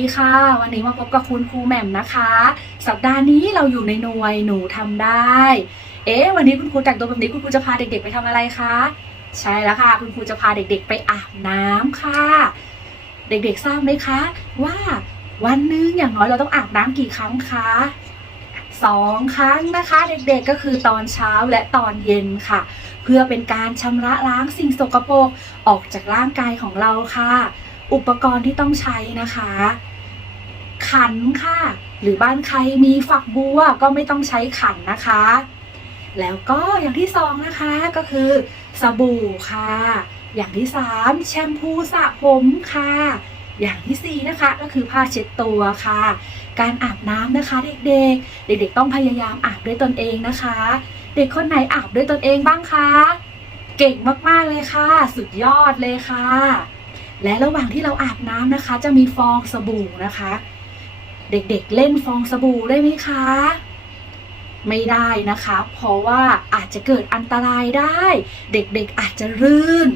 ดีค่ะ วันนี้มาพบกับคุณครูแหม่มนะคะ สัปดาห์นี้เราอยู่ในหน่วยหนูทำได้ เอ๊ะวันนี้คุณครูแต่งตัวแบบนี้คุณครูจะพาเด็ก ๆ ไปทำอะไรคะใช่แล้วค่ะ คุณครูจะพาเด็ก ๆ ไปอาบน้ำค่ะ เด็กๆทราบไหมคะ ว่าวันนึงอย่างน้อยเราต้องอาบน้ำกี่ครั้งคะสองครั้งนะคะ เด็กๆก็คือตอนเช้าและตอนเย็นค่ะ เพื่อเป็นการชำระล้างสิ่งสกปรกออกจากร่างกายของเราค่ะ อุปกรณ์ที่ต้องใช้นะคะ ขันค่ะ หรือบ้านใครมีฝักบัวก็ไม่ต้องใช้ขันนะคะ แล้วก็อย่างที่สองนะคะก็คือสบู่ค่ะ อย่างที่สามแชมพูสระผมค่ะ อย่างที่สี่นะคะก็คือผ้าเช็ดตัวค่ะ การอาบน้ำนะคะ เด็กๆ เด็ก ๆ ต้องพยายามอาบด้วยตนเองนะคะ เด็กคนไหนอาบด้วยตนเองบ้างคะเก่งมากๆเลยค่ะ สุดยอดเลยค่ะและระหว่างที่เราอาบน้ำนะคะ จะมีฟองสบู่นะคะ เด็กๆ เล่นฟองสบู่ได้ไหมคะ ไม่ได้นะคะ เพราะว่าอาจจะเกิดอันตรายได้ เด็กๆอาจจะรื่น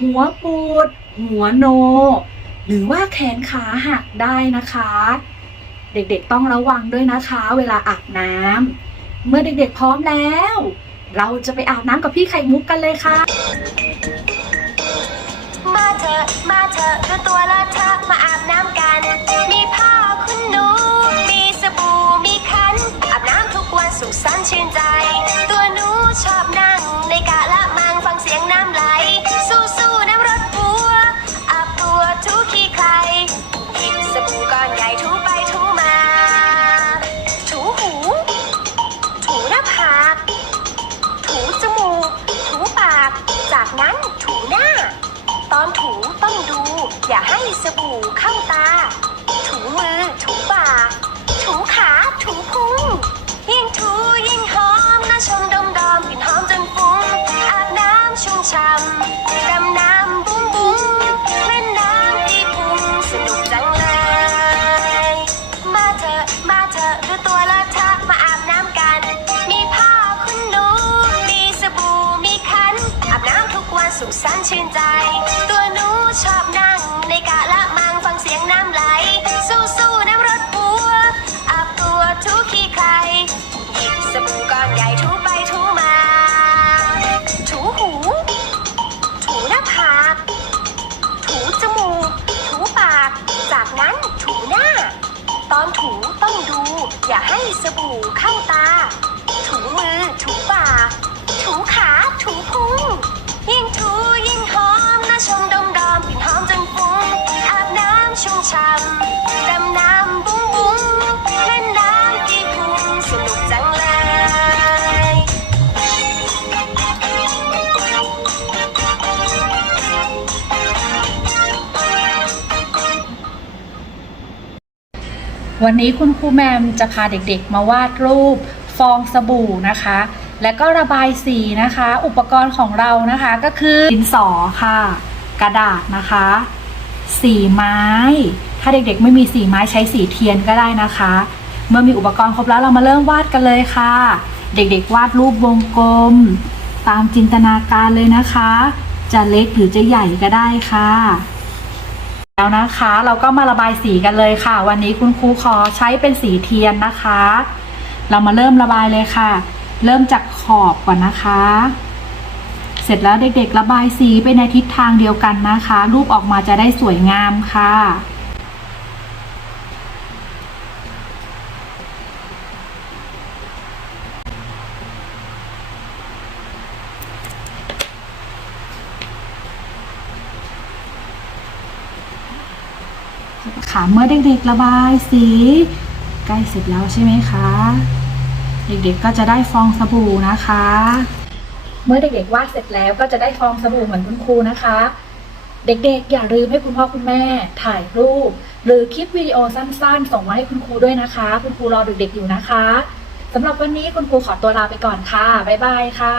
หัวปูดหัวโน หรือว่าแขนขาหักได้นะคะ เด็กๆต้องระวังด้วยนะคะ เวลาอาบน้ำเมื่อเด็กๆพร้อมแล้ว เราจะไปอาบน้ำกับพี่ไข่มุกกันเลยค่ะ มาเถอะมาเถอะดูตัวละ ชื่นใจ ตัวหนูชอบนั่งในกะละมังฟังเสียงน้ำไหล สู้สู้น้ำรถบัวอาบตัวทุกขี้ใครหยิบสบู่ก้อนใหญ่ถูไปถูมา ถูหู ถูหน้าผาก ถูจมูก ถูปาก จากนั้นถูหน้า ตอนถูต้องดู อย่าให้สบู่เข้าตา สุขสันชื่นใจ ตัวหนูชอบนั่งในกะละมังฟังเสียงน้ำไหล สู้สู้น้ำรถบัวอาบตัวทุกขี้ใครหยิบสบู่ก้อนใหญ่ถูไปถูมา ถูหู ถูหน้าผาก ถูจมูก ถูปาก จากนั้นถูหน้า ตอนถูต้องดู อย่าให้สบู่เข้าตา วันนี้คุณครูแมมจะพาเด็กๆ มาวาดรูปฟองสบู่นะคะ และก็ระบายสีนะคะ อุปกรณ์ของเรานะคะก็คือดินสอค่ะ กระดาษนะคะ สีไม้ ถ้าเด็กๆ ไม่มีสีไม้ใช้สีเทียนก็ได้นะคะ เมื่อมีอุปกรณ์ครบแล้วเรามาเริ่มวาดกันเลยค่ะ เด็กๆ วาดรูปวงกลม ตามจินตนาการเลยนะคะ จะเล็กหรือจะใหญ่ก็ได้ค่ะ แล้วนะคะ เราก็มาระบายสีกันเลยค่ะ วันนี้คุณครูขอใช้เป็นสีเทียนนะคะ เรามาเริ่มระบายเลยค่ะ เริ่มจากขอบก่อนนะคะ เสร็จแล้วเด็กๆ ระบายสีไปในทิศทางเดียวกันนะคะ รูปออกมาจะได้สวยงามค่ะ ค่ะเมื่อเด็กๆระบายสีใกล้เสร็จแล้วใช่ไหมคะ เด็กๆก็จะได้ฟองสบู่นะคะ เมื่อเด็กๆวาดเสร็จแล้วก็จะได้ฟองสบู่เหมือนคุณครูนะคะ เด็กๆ อย่าลืมให้คุณพ่อคุณแม่ ถ่ายรูป หรือคลิปวิดีโอสั้นๆ ส่งมาให้คุณครูด้วยนะคะ คุณครูรอเด็กๆอยู่นะคะสำหรับวันนี้คุณครูขอตัวลาไปก่อนค่ะบ๊ายบายค่ะ